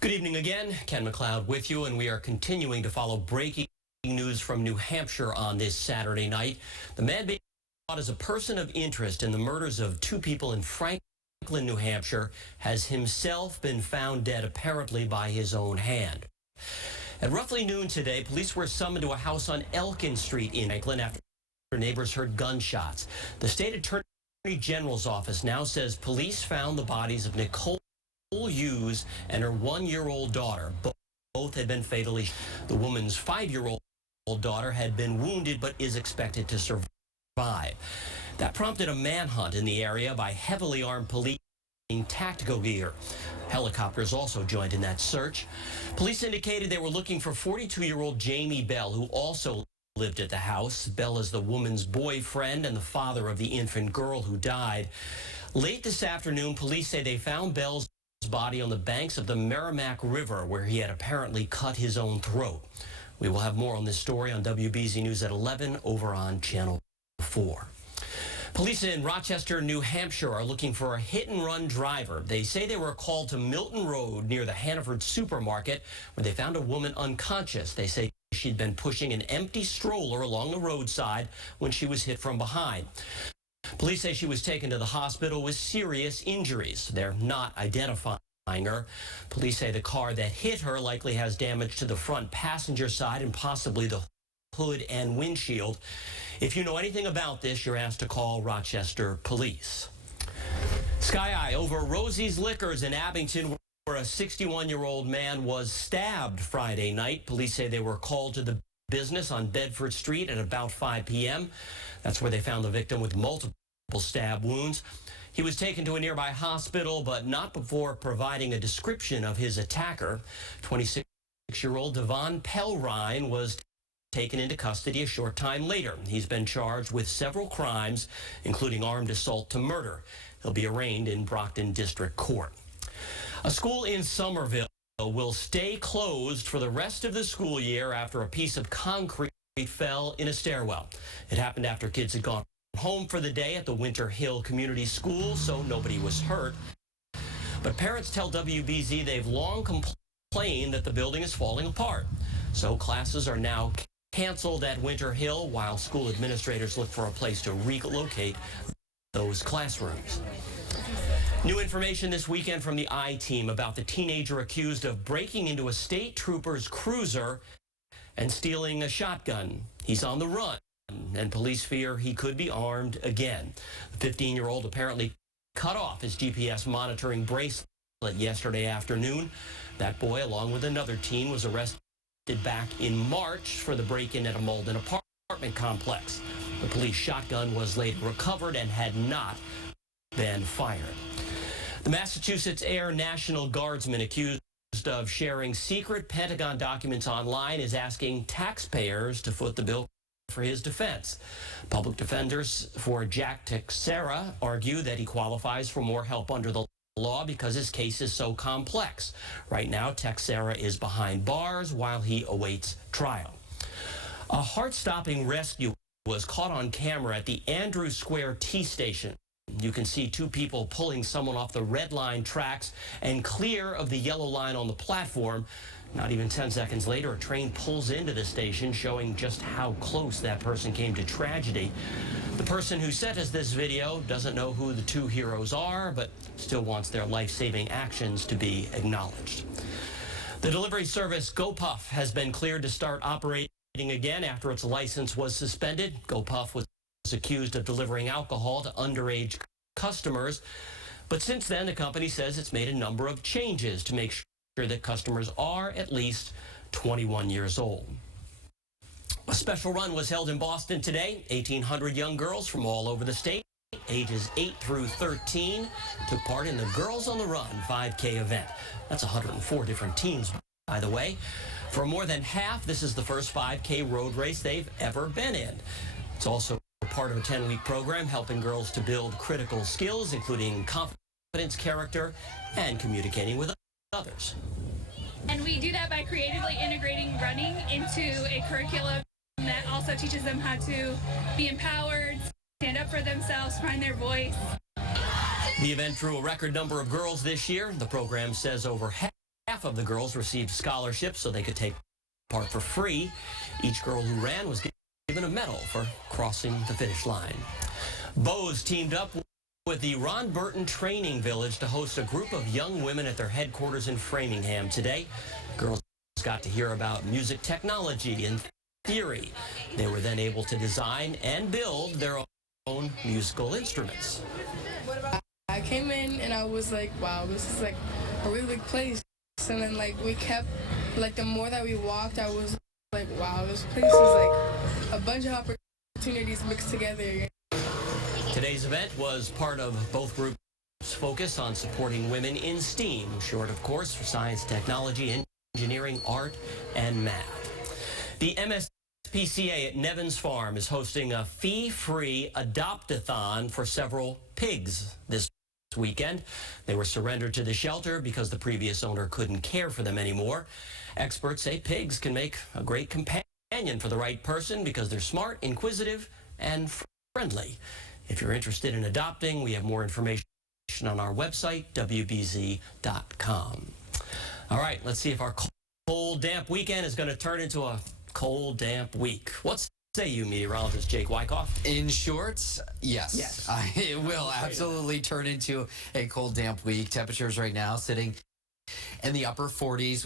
Good evening again. Ken McLeod with you, and we are continuing to follow breaking news from New Hampshire on this Saturday night. The man being caught as a person of interest in the murders of two people in Franklin, New Hampshire, has himself been found dead, apparently by his own hand. At roughly noon today, police were summoned to a house on Elkin Street in Franklin after neighbors heard gunshots. The state attorney general's office now says police found the bodies of Nicole Hughes and her 1-year-old daughter. Both had been fatally shot. The woman's 5-year-old daughter had been wounded but is expected to survive. That prompted a manhunt in the area by heavily armed police in tactical gear. Helicopters also joined in that search. Police indicated they were looking for 42-year-old Jamie Bell, who also lived at the house. Bell is the woman's boyfriend and the father of the infant girl who died. Late this afternoon, police say they found Bell's body on the banks of the Merrimack River, where he had apparently cut his own throat. We will have more on this story on WBZ News at 11 over on Channel 4. Police in Rochester, New Hampshire are looking for a hit-and-run driver. They say they were called to Milton Road near the Hannaford supermarket, where they found a woman unconscious. They say she'd been pushing an empty stroller along the roadside when she was hit from behind. Police say she was taken to the hospital with serious injuries. They're not identifying her. Police say the car that hit her likely has damage to the front passenger side and possibly the hood and windshield. If you know anything about this, you're asked to call Rochester Police. Sky Eye over Rosie's Liquors in Abington, where a 61-year-old man was stabbed Friday night. Police say they were called to the business on Bedford Street at about 5 p.m. That's where they found the victim with multiple stab wounds. He was taken to a nearby hospital, but not before providing a description of his attacker. 26-year-old Devon Pellrine was taken into custody a short time later. He's been charged with several crimes, including armed assault to murder. He'll be arraigned in Brockton District Court. A school in Somerville will stay closed for the rest of the school year after a piece of concrete fell in a stairwell. It happened after kids had gone home for the day at the Winter Hill Community School, so nobody was hurt. But parents tell WBZ they've long complained that the building is falling apart. So classes are now canceled at Winter Hill while school administrators look for a place to relocate those classrooms. New information this weekend from the I-Team about the teenager accused of breaking into a state trooper's cruiser and stealing a shotgun. He's on the run, and police fear he could be armed again. The 15-year-old apparently cut off his GPS monitoring bracelet yesterday afternoon. That boy, along with another teen, was arrested back in March for the break-in at a Malden apartment complex. The police shotgun was later recovered and had not been fired. The Massachusetts Air National Guardsman accused of sharing secret Pentagon documents online is asking taxpayers to foot the bill for his defense. Public defenders for Jack Teixeira argue that he qualifies for more help under the law because his case is so complex. Right now, Teixeira is behind bars while he awaits trial. A heart-stopping rescue was caught on camera at the Andrews Square T station. You can see two people pulling someone off the red line tracks and clear of the yellow line on the platform. Not even 10 seconds later, a train pulls into the station, showing just how close that person came to tragedy. The person who sent us this video doesn't know who the two heroes are, but still wants their life-saving actions to be acknowledged. The delivery service GoPuff has been cleared to start operating again after its license was suspended. GoPuff was accused of delivering alcohol to underage customers, but since then the company says it's made a number of changes to make sure that customers are at least 21 years old. A special run was held in Boston today. 1,800 young girls from all over the state, ages 8 through 13, took part in the Girls on the Run 5K event. That's 104 different teams, by the way. For more than half, this is the first 5K road race they've ever been in. It's also part of a 10-week program helping girls to build critical skills, including confidence, character, and communicating with others. And we do that by creatively integrating running into a curriculum that also teaches them how to be empowered, stand up for themselves, find their voice. The event drew a record number of girls this year. The program says over half half of the girls received scholarships so they could take part for free. Each girl who ran was given a medal for crossing the finish line. Bose teamed up with the Ron Burton Training Village to host a group of young women at their headquarters in Framingham today. Girls got to hear about music technology and theory. They were then able to design and build their own musical instruments. I came in and I was like, wow, this is like a really big place. And then like we kept, like the more that we walked, I was like, wow, this place is like a bunch of opportunities mixed together. Today's event was part of both groups' focus on supporting women in STEAM, short of course for science, technology, engineering, art, and math. The MSPCA at Nevins Farm is hosting a fee-free adopt-a-thon for several pigs this weekend. They were surrendered to the shelter because the previous owner couldn't care for them anymore. Experts say pigs can make a great companion for the right person because they're smart, inquisitive, and friendly. If you're interested in adopting, we have more information on our website, wbz.com. All right, let's see if our cold, damp weekend is going to turn into a cold, damp week. What say you, meteorologist Jake Wyckoff? In short, yes. It will absolutely turn into a cold, damp week. Temperatures right now sitting in the upper 40s.